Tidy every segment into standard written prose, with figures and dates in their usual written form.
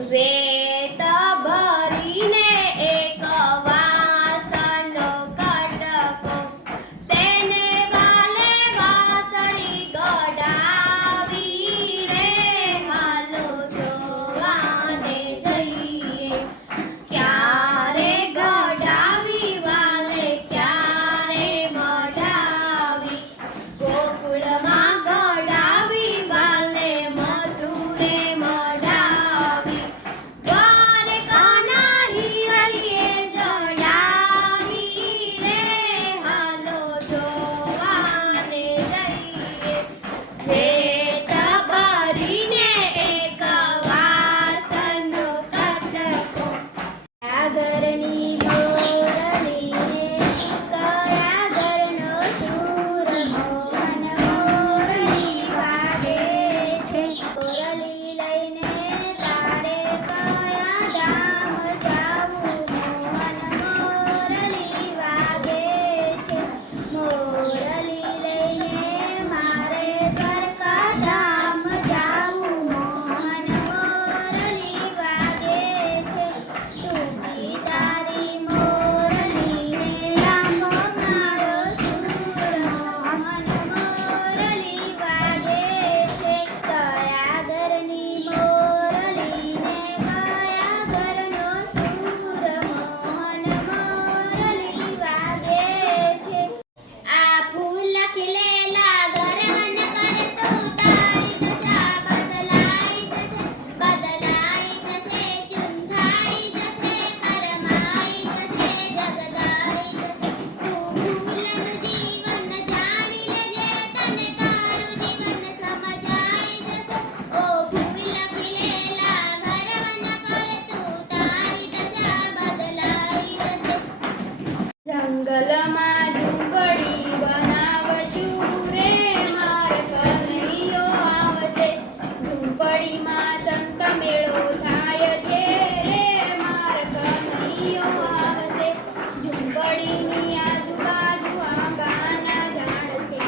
વેત ભરીને એક વાસણનો કટકો તેને વાલે વાસળી ગડાવી રે હાલો જોવાને જઈએ ક્યારે ગડાવી વાલે ક્યારે મઢાવી ગોકુળમાં ગડાવી વાલે મથુરે મઢાવી દ્વારકાના હિરડીએ જડાવી રે હાલો જોવાને જઈએ વેત ભરીને એક વાસણનો કટકો આગળની મોરલીને કયા ઘરનો સૂર મોહન મોરલી વાગે છે મોરલી લઈને તારે કયા ગામ જાવું મોહન મોરલી વાગે છે મોરલી લઈને મારે દ્વારકા ધામ જાવું મોહન મોરલી વાગે છે ટૂંકી તારી મોરલીને લાંબો મારો સૂર મોહન મોરલી વાગે છે કયા ઘરની મોરલીને કયા ઘરનો સૂર મોહન મોરલી વાગે છે આ ફૂલ ખીલેલા ઘરવન કરતો તારી દશા બદલાઈ જશે ચૂંધાઈ જશે કરમાઈ જશે જગદાઈ જશે તું ફૂલનું જીવન જાણી લેજે તને તારું જીવન સમજાઈ જશે ઓ ફૂલ ખીલેલા ઘરવન કરતું તારી દશા બદલાઈ જશે જંગલમાં ઝૂંપડી બનાવશું રે માર કનૈયો આવશે ઝૂંપડીમાં સંત મેળો થાય છે રે માર કનૈયો આવશે ઝૂંપડીની આજુબાજુ આંબાના ઝાડ છે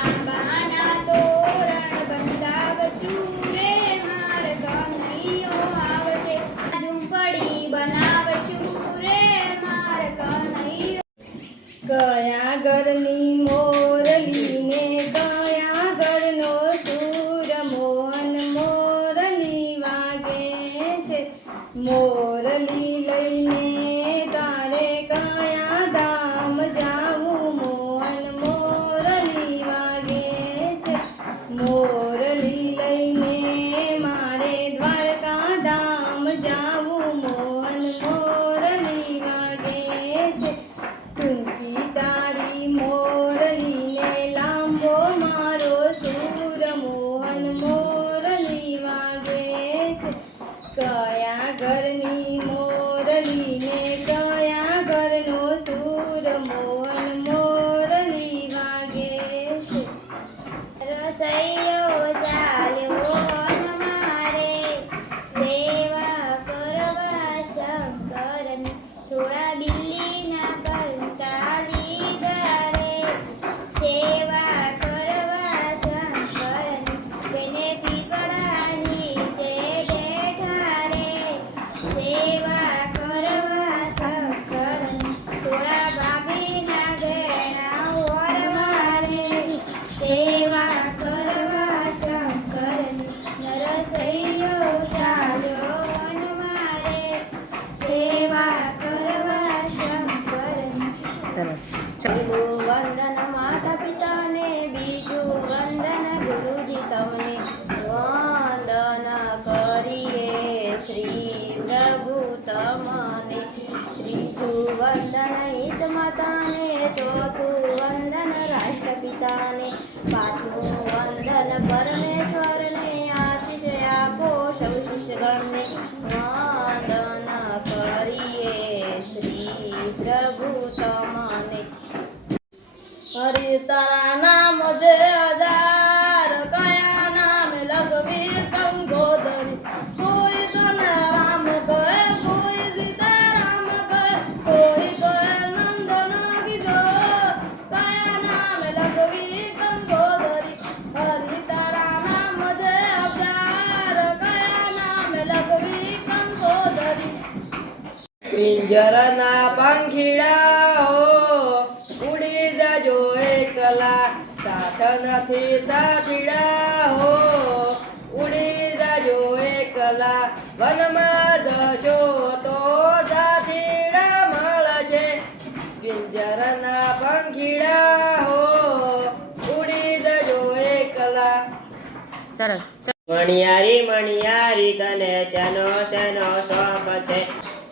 આંબાના તોરણ બંધાવશું રે માર કનૈયો આવશે ઝૂંપડી બનાવશું રે માર કનૈયો કયા ઘરની મોરલીને કયા ઘરનો સૂર મોહન મોરલી વાગે છે મોરલી લઈને તારે કયા ધામ જાવું મોહન મોરલી વાગે છે મોરલી લઈને મારે દ્વારકા ધામ જાવું મોહન મોરલી વાગે છે ટૂંકી તારી મોરલીને લાંબો મારો સૂર મોહન મોરલી વાગે છે કયા ઘરની મોરલીને કયા ઘરનો સૂર મોહન મોરલી વાગે છે રસૈયો ચાલ્યો વન મારે સેવા કરવા શંકરની થોડા બિલ્લીના પંતા લીધા રે સેવા કરવા શંકરની તેને પીપળાની જે બેઠા રે સેવા કરવા શંકરની થોડા ભાભીના ઘેણા ઓરવા રે સેવા કરવા શંકરની નરસૈયો ચાલ્યો વન મારે સેવા કરવા શંકરની સરસ. પહેલું વંદન માતા પિતાને બીજું વંદન ગુરુજી તમને વંદન કરીએ શ્રી પ્રભુ તમને ત્રીજું વંદન હિત માતાને ચોથું વંદન રાષ્ટ્રપિતાને પાંચમું વંદન પરમેશ્વરને આશીષ આપો સૌ શિષ્યગણને વંદન કરીએ શ્રી પ્રભુ તમને હરિ તારા નામ જે હજાર કયા નામ લગવી કંગોદરી કોઈ તને રામ કહે કોઈ સીતારામ કહે કોઈ કહે નંદન કિશોર કયા નામ લગવી કંગોદરી હરિ તારા નામ જે હજાર કયા નામ લગવી કંગોદરી પિંજરના પંખીડાઓ ઉડી જજો એકલા, સાથ નથી સાથીડા હો ઉડી જજો એકલા, વનમાં જશો તો સાથીડા મળશે. પિંજરના પંખીડા હો ઉડી જજો એકલા. સરસ. મણિયારી મણિયારી તને શેનો શેનો શોખ છે?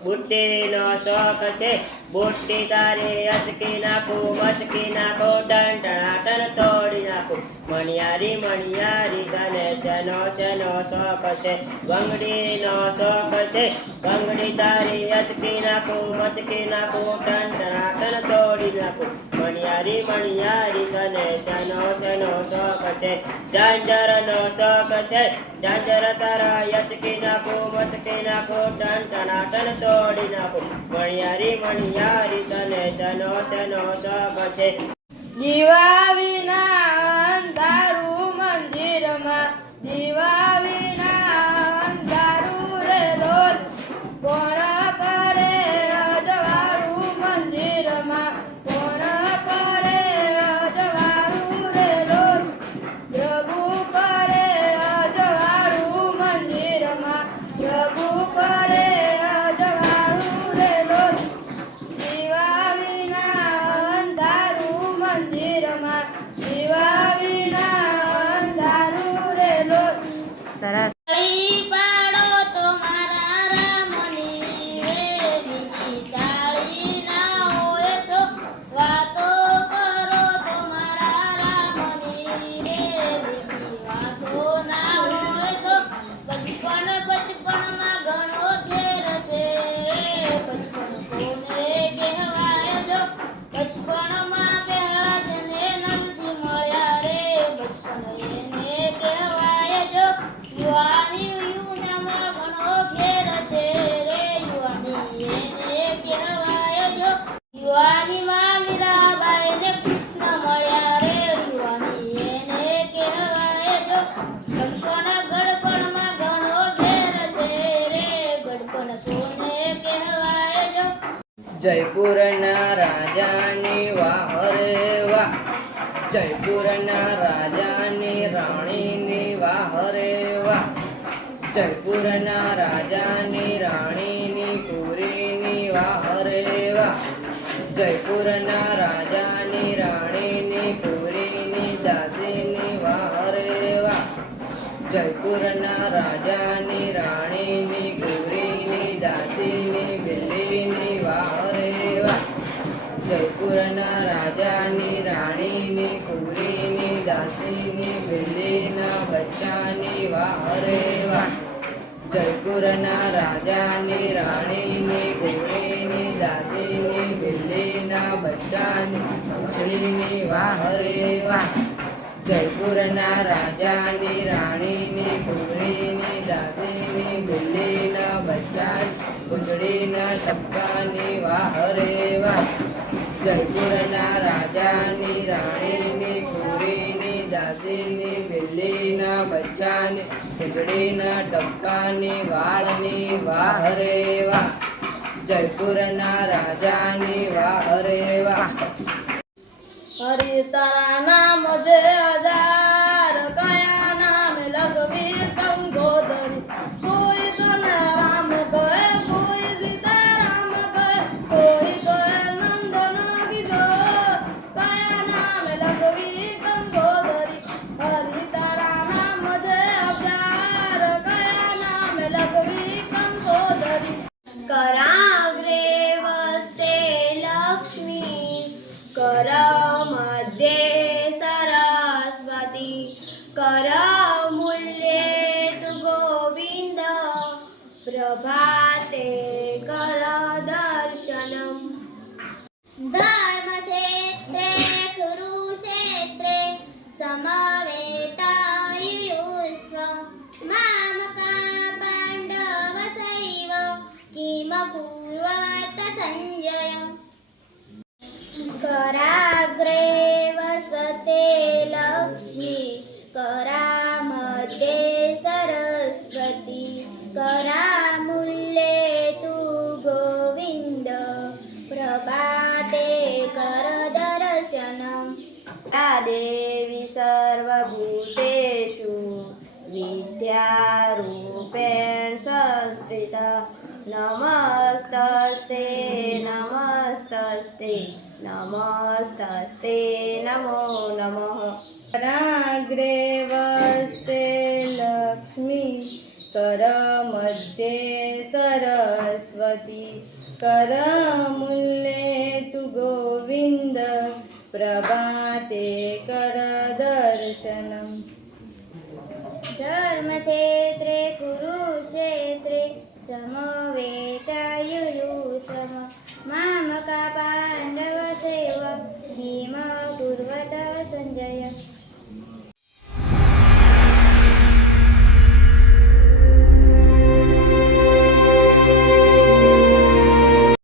બુટ્ટીનો શોખ છે. બુટ્ટી તારી અચકી નાખું મચકી નાખું ટણ તોડી નાખું. મણિયારી મણિયારી તને શેનો શેનો શોખ છે? બંગડીનો શોખ છે. બંગડી તારી અચકી નાખું મચકી નાખું ટણ તોડી નાખું. મણિયારી મણિયારી તને શેનો શેનો શોખ છે? ઝાંઝરનો શોખ છે. ઝાંઝર તારા અચકી નાખું મચકી નાખું ટણ તોડી નાખું. મણિયારી મણિયારી તને શેનો શેનો શોખ છે? દીવા વિના અંધારું મંદિરમાં, દીવા વિના અંધારું રે લોલ, કોણ કરે અજવાળું મંદિરમાં, કોણ કરે અજવાળું રે લોલ, પ્રભુ કરે અજવાળું મંદિરમાં, પ્રભુ કરે અજવાળું રે લોલ, દીવા વિના અંધારું મંદિરમાં, દીવા વિના અંધારું રે લોલ. સરસ. તાળી પાડો તો મારા રામની રે, બીજી તાળી ના હોય તો વાતો કરો તો મારા રામની રે, બીજી વાતો ના હોય તો બચપણમાં ઘણો ફેર છે રે, બચપણ કોને કહેવાય જો? બચપણમાં પહેલા જને નરસિંહ મળ્યા રે, બચપણ એને કહેવાય જો. યુવાની યુનામાં ઘણો ફેર છે રે, યુવાની એને કહેવાય જો. યુવાનીમાં મીરાબાઈને કૃષ્ણ મળ્યા રે, યુવાની એને કહેવાય જો. ગડપણ ગડપણમાં ઘણો ફેર છે રે, ગડપણ કોને કહેવાય જો? જયપુરના રાજાની વાહ રે વાહ, જયપુરના રાજાની રાણીની વાહ રે વાહ, જયપુરના રાજાની રાણીની પુરીની વાહ રે વાહ, જયપુરના રાજાની રાણીની પુરીની દાસીની વાહ રે વાહ, જયપુરના રાજાની રાણીની પુરીની દાસીની બિલ્લીની વાહ રે વાહ, જયપુરના રાજાની રાણીની પુરીની દાસીની બિલ્લીના બચ્ચાની વાહ રે વાહ, જયપુરના રાજાની રાણીની પુરીની દાસીની બિલ્લીના બચ્ચાની પૂંછડીની વાહ રે વાહ, જયપુરના રાજાની રાણીની પુરીની દાસીની બિલ્લીના બચ્ચાની પૂંછડીના ટપકાની વાહ રે વાહ, જયપુરના રાજાની રાણીની પુરીની દાસીની બિલ્લીના બચ્ચાની પૂંછડીના ટપકાની વાળની વાહ રે વાહ, જયપુરના રાજાની વાહ રે વાહ. હરિ તારા નામ જે હજાર, કયા નામ લખવી કંકોદરી, કોઈ તને રામ કહે, કોઈ સીતારામ કહે, કોઈ કહે નંદન કિશોર, કયા નામ લખવી કંકોદરી. હરિ તારા નામ જે હજાર, કયા નામ લખવી કંકોદરી. कराग्रे वस्ते लक्ष्मी, करमध्ये सरस्वती, करमूल्ये तु गोविन्द, प्रभाते करदर्शनम्. धर्मक्षेत्रे कुरुक्षेत्रे समवेतायुष्व, मामका पाण्डवसैव किमकुर्वत सञ्जय. कराग्रे वसते लक्ष्मी, करामध्ये सरस्वती, करामूल्ये तु गोविन्द, देवी सर्वभूतेषु विद्यारूपेण संस्थिता नमस्तस्ते नमस्तस्ते नमस्तस्ते नमो नमः कराग्रे वस्ते लक्ष्मी करमध्ये सरस्वती करमूले तु गोविन्द प्रभाते करदर्शनम् धर्मक्षेत्रे कुरुक्षेत्रे समवेतायुयुसः मामका पाण्डवसेव भीम कुर्वत सञ्जय